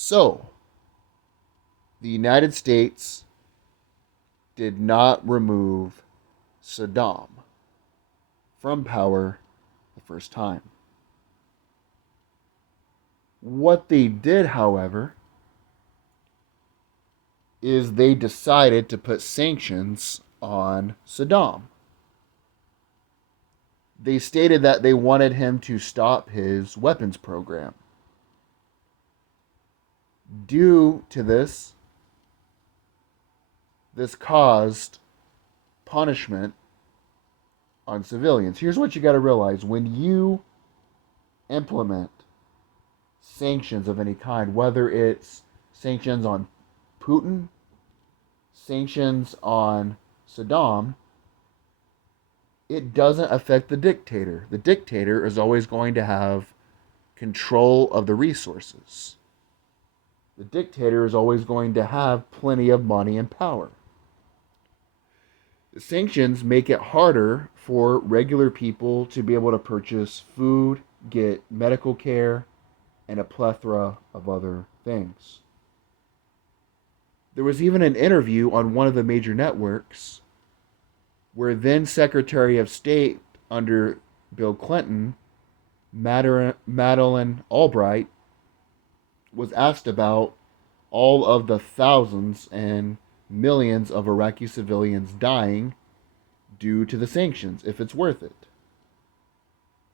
So, the United States did not remove Saddam from power the first time. What they did, however, is they decided to put sanctions on Saddam. They stated that they wanted him to stop his weapons program. Due to this caused punishment on civilians. Here's what you got to realize: when you implement sanctions of any kind, whether it's sanctions on Putin, sanctions on Saddam, it doesn't affect the dictator. The dictator is always going to have control of the resources. The dictator is always going to have plenty of money and power. The sanctions make it harder for regular people to be able to purchase food, get medical care, and a plethora of other things. There was even an interview on one of the major networks where then Secretary of State under Bill Clinton, Madeleine Albright, was asked about all of the thousands and millions of Iraqi civilians dying due to the sanctions, if it's worth it.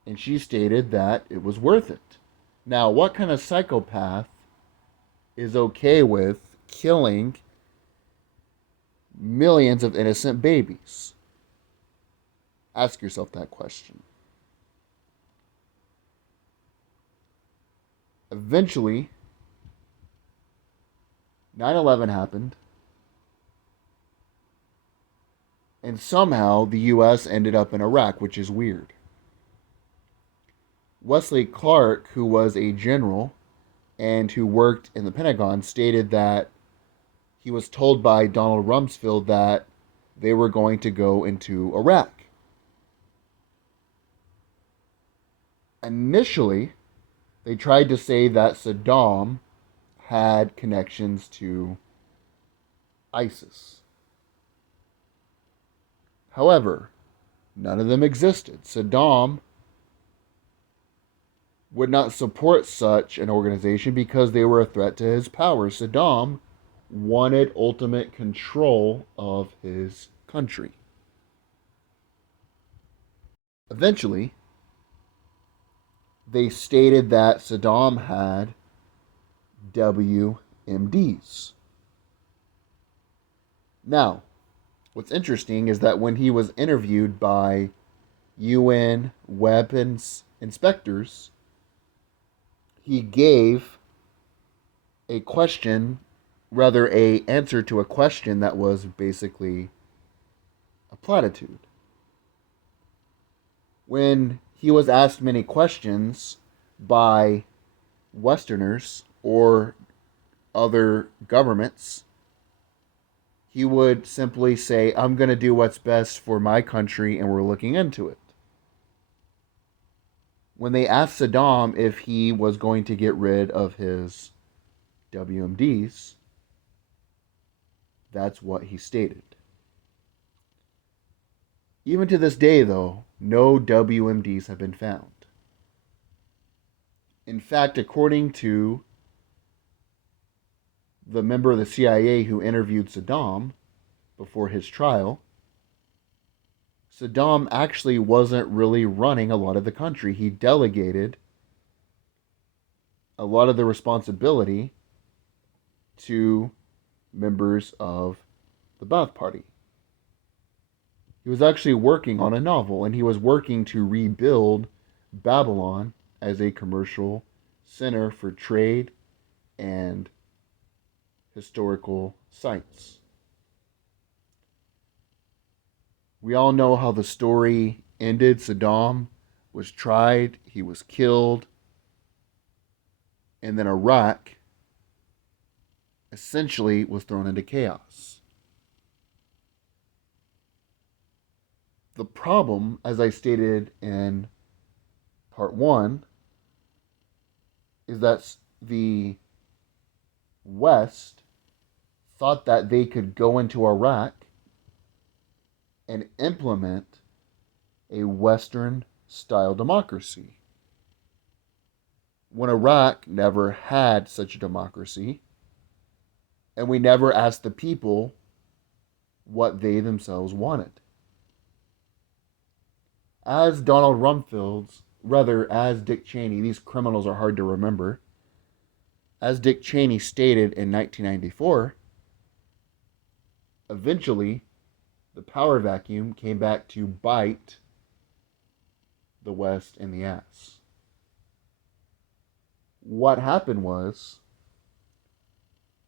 And she stated that it was worth it. Now, what kind of psychopath is okay with killing millions of innocent babies? Ask yourself that question. Eventually, 9/11 happened, and somehow the U.S. ended up in Iraq, which is weird. Wesley Clark, who was a general and who worked in the Pentagon, stated that he was told by Donald Rumsfeld that they were going to go into Iraq. Initially, they tried to say that Saddam had connections to ISIS. However, none of them existed. Saddam would not support such an organization because they were a threat to his power. Saddam wanted ultimate control of his country. Eventually, they stated that Saddam had WMDs. Now, what's interesting is that when he was interviewed by UN weapons inspectors, he gave a answer to a question that was basically a platitude. When he was asked many questions by Westerners or other governments, he would simply say, I'm going to do what's best for my country and we're looking into it. When they asked Saddam if he was going to get rid of his WMDs, that's what he stated. Even to this day, though, no WMDs have been found. In fact, according to the member of the CIA who interviewed Saddam before his trial, Saddam actually wasn't really running a lot of the country. He delegated a lot of the responsibility to members of the Ba'ath Party. He was actually working on a novel, and he was working to rebuild Babylon as a commercial center for trade and historical sites. We all know how the story ended. Saddam was tried, he was killed, and then Iraq essentially was thrown into chaos. The problem, as I stated in part one, is that the West thought that they could go into Iraq and implement a Western style democracy, when Iraq never had such a democracy, and we never asked the people what they themselves wanted. As Donald Rumsfeld's, rather, as Dick Cheney, these criminals are hard to remember, as Dick Cheney stated in 1994, eventually the power vacuum came back to bite the West in the ass. What happened was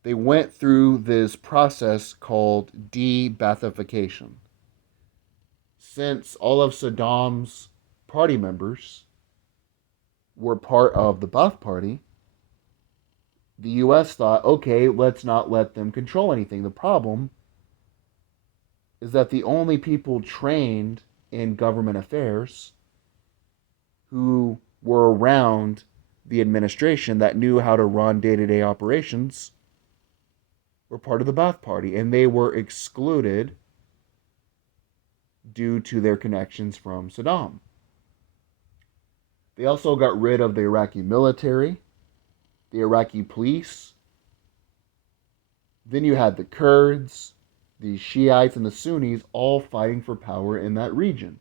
they went through this process called de-Baathification. Since all of Saddam's party members were part of the Ba'ath Party, the U.S. thought, okay, let's not let them control anything. The problem is that the only people trained in government affairs who were around the administration that knew how to run day-to-day operations were part of the Ba'ath Party, and they were excluded due to their connections from Saddam. They also got rid of the Iraqi military, the Iraqi police. Then you had the Kurds, the Shiites, and the Sunnis all fighting for power in that region.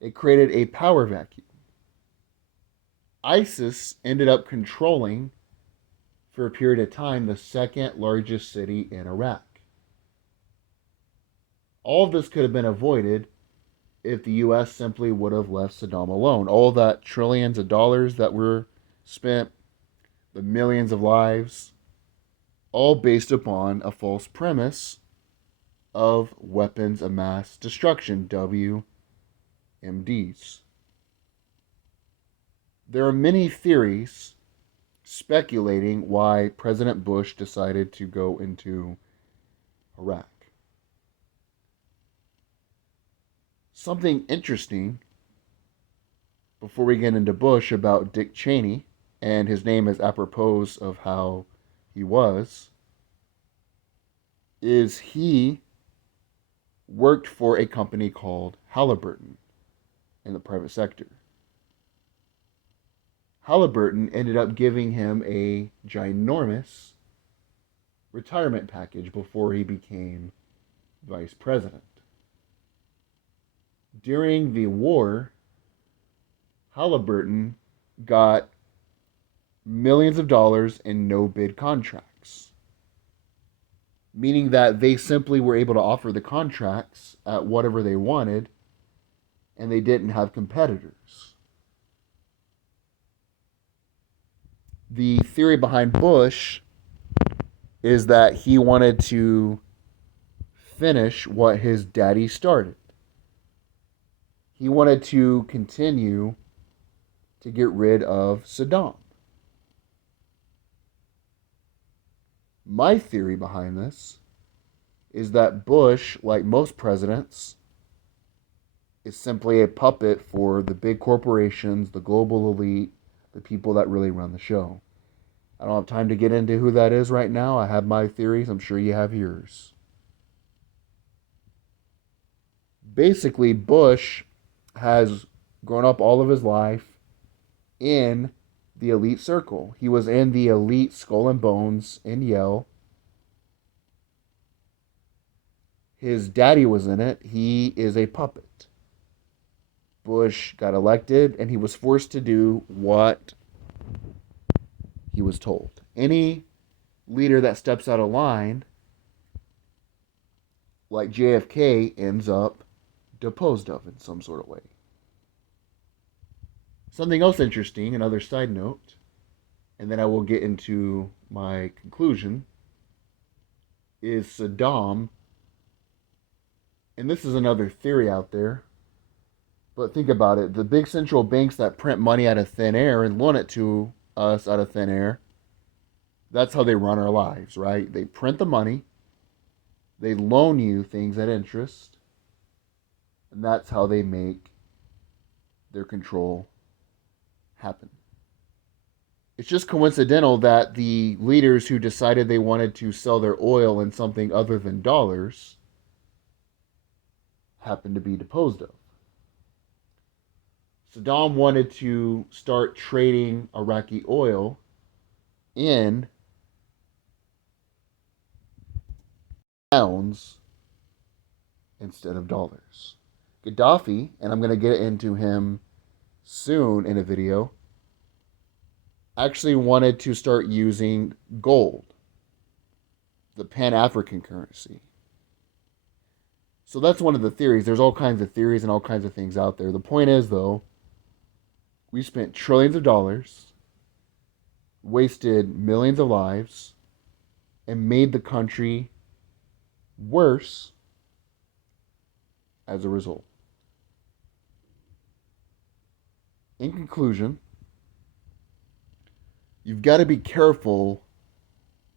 It created a power vacuum. ISIS ended up controlling, for a period of time, the second largest city in Iraq. All of this could have been avoided if the U.S. simply would have left Saddam alone. All that trillions of dollars that were spent, the millions of lives, all based upon a false premise of weapons of mass destruction, WMDs. There are many theories speculating why President Bush decided to go into Iraq. Something interesting before we get into Bush about Dick Cheney, and his name is apropos of how he was, is he worked for a company called Halliburton in the private sector. Halliburton ended up giving him a ginormous retirement package before he became vice president. During the war, Halliburton got millions of dollars in no-bid contracts, meaning that they simply were able to offer the contracts at whatever they wanted, and they didn't have competitors. The theory behind Bush is that he wanted to finish what his daddy started. He wanted to continue to get rid of Saddam. My theory behind this is that Bush, like most presidents, is simply a puppet for the big corporations, the global elite, the people that really run the show. I don't have time to get into who that is right now. I have my theories. I'm sure you have yours. Basically, Bush has grown up all of his life in the elite circle. He was in the elite Skull and Bones in Yale. His daddy was in it. He is a puppet. Bush got elected, and he was forced to do what he was told. Any leader that steps out of line, like JFK, ends up deposed of in some sort of way. Something else interesting, another side note, and then I will get into my conclusion, is Saddam, and this is another theory out there, but think about it, the big central banks that print money out of thin air and loan it to us out of thin air, that's how they run our lives, right? They print the money, they loan you things at interest, and that's how they make their control happen. It's just coincidental that the leaders who decided they wanted to sell their oil in something other than dollars happened to be deposed of. Saddam wanted to start trading Iraqi oil in pounds instead of dollars. Gaddafi, and I'm going to get into him soon in a video, actually wanted to start using gold, the Pan-African currency. So that's one of the theories. There's all kinds of theories and all kinds of things out there. The point is, though, we spent trillions of dollars, wasted millions of lives, and made the country worse as a result. In conclusion, you've got to be careful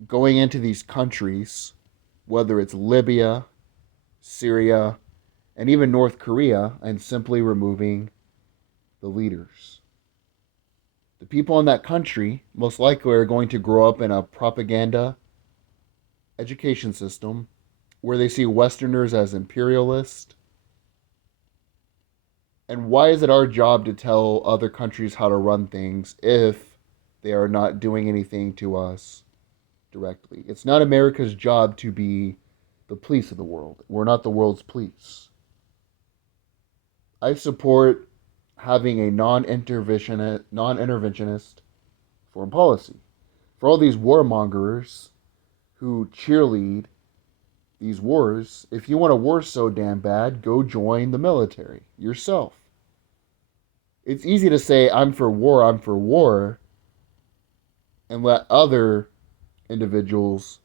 going into these countries, whether it's Libya, Syria, and even North Korea, and simply removing the leaders. The people in that country most likely are going to grow up in a propaganda education system where they see Westerners as imperialist. And why is it our job to tell other countries how to run things if they are not doing anything to us directly? It's not America's job to be the police of the world. We're not the world's police. I support having a non-interventionist foreign policy. For all these warmongers who cheerlead these wars, if you want a war so damn bad, go join the military yourself. It's easy to say, I'm for war, and let other individuals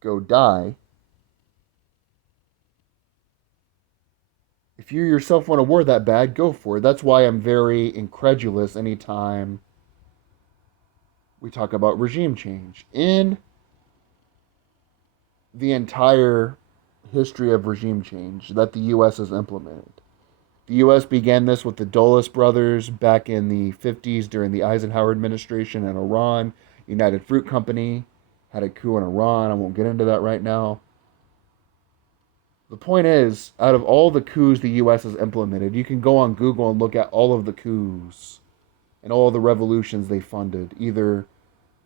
go die. If you yourself want a war that bad, go for it. That's why I'm very incredulous anytime we talk about regime change. In the entire history of regime change that the U.S. has implemented, the U.S. began this with the Dulles brothers back in the 50s during the Eisenhower administration in Iran. United Fruit Company had a coup in Iran. I won't get into that right now. The point is, out of all the coups the U.S. has implemented, you can go on Google and look at all of the coups and all of the revolutions they funded, either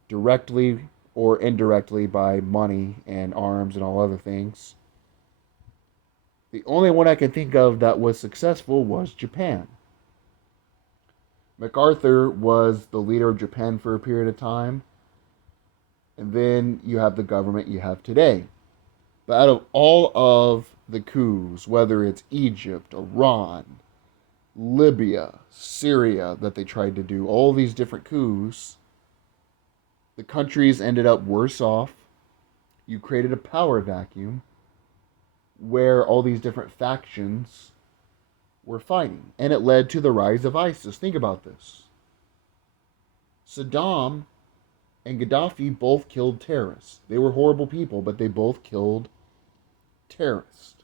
directly or indirectly by money and arms and all other things. The only one I can think of that was successful was Japan. MacArthur was the leader of Japan for a period of time, and then you have the government you have today. But out of all of the coups, whether it's Egypt, Iran, Libya, Syria that they tried to do, all these different coups, the countries ended up worse off. You created a power vacuum where all these different factions were fighting. And it led to the rise of ISIS. Think about this. Saddam and Gaddafi both killed terrorists. They were horrible people, but they both killed terrorists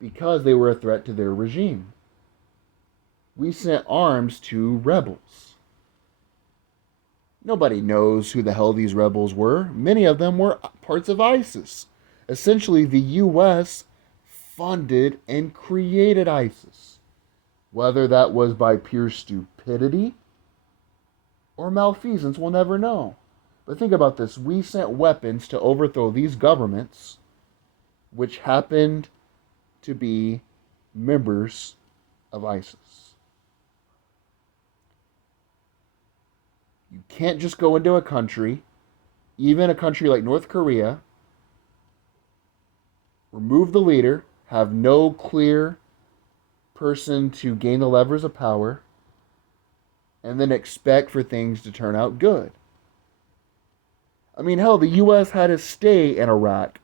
because they were a threat to their regime. We sent arms to rebels. Nobody knows who the hell these rebels were. Many of them were parts of ISIS. Essentially, the U.S. funded and created ISIS. Whether that was by pure stupidity or malfeasance, we'll never know. But think about this. We sent weapons to overthrow these governments, which happened to be members of ISIS. You can't just go into a country, even a country like North Korea, remove the leader, have no clear person to gain the levers of power, and then expect for things to turn out good. I mean, hell, the U.S. had to stay in Iraq.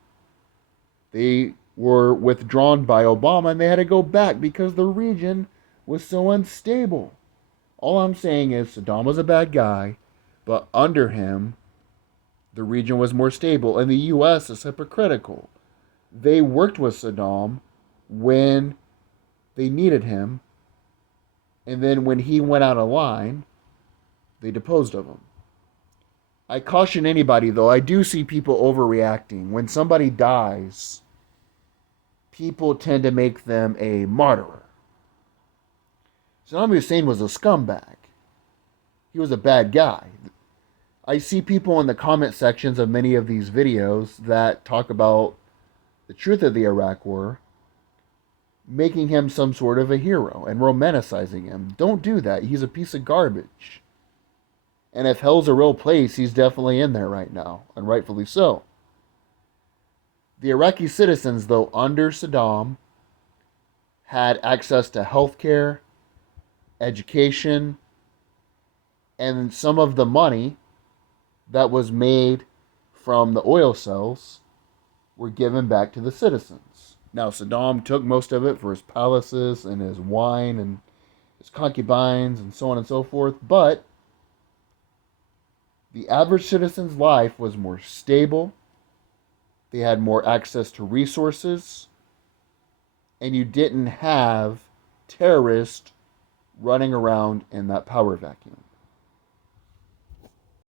They were withdrawn by Obama, and they had to go back because the region was so unstable. All I'm saying is Saddam was a bad guy, but under him, the region was more stable, and the U.S. is hypocritical. They worked with Saddam when they needed him, and then when he went out of line, They deposed of him. I caution anybody, though, I do see people overreacting. When somebody dies, people tend to make them a martyr. Saddam Hussein was a scumbag. He was a bad guy. I see people in the comment sections of many of these videos that talk about the truth of the Iraq War, making him some sort of a hero and romanticizing him. Don't do that. He's a piece of garbage. And if hell's a real place, he's definitely in there right now, and rightfully so. The Iraqi citizens, though, under Saddam, had access to health care, education, and some of the money that was made from the oil sales were given back to the citizens. Now, Saddam took most of it for his palaces and his wine and his concubines and so on and so forth, but the average citizen's life was more stable. They had more access to resources, and you didn't have terrorists running around in that power vacuum.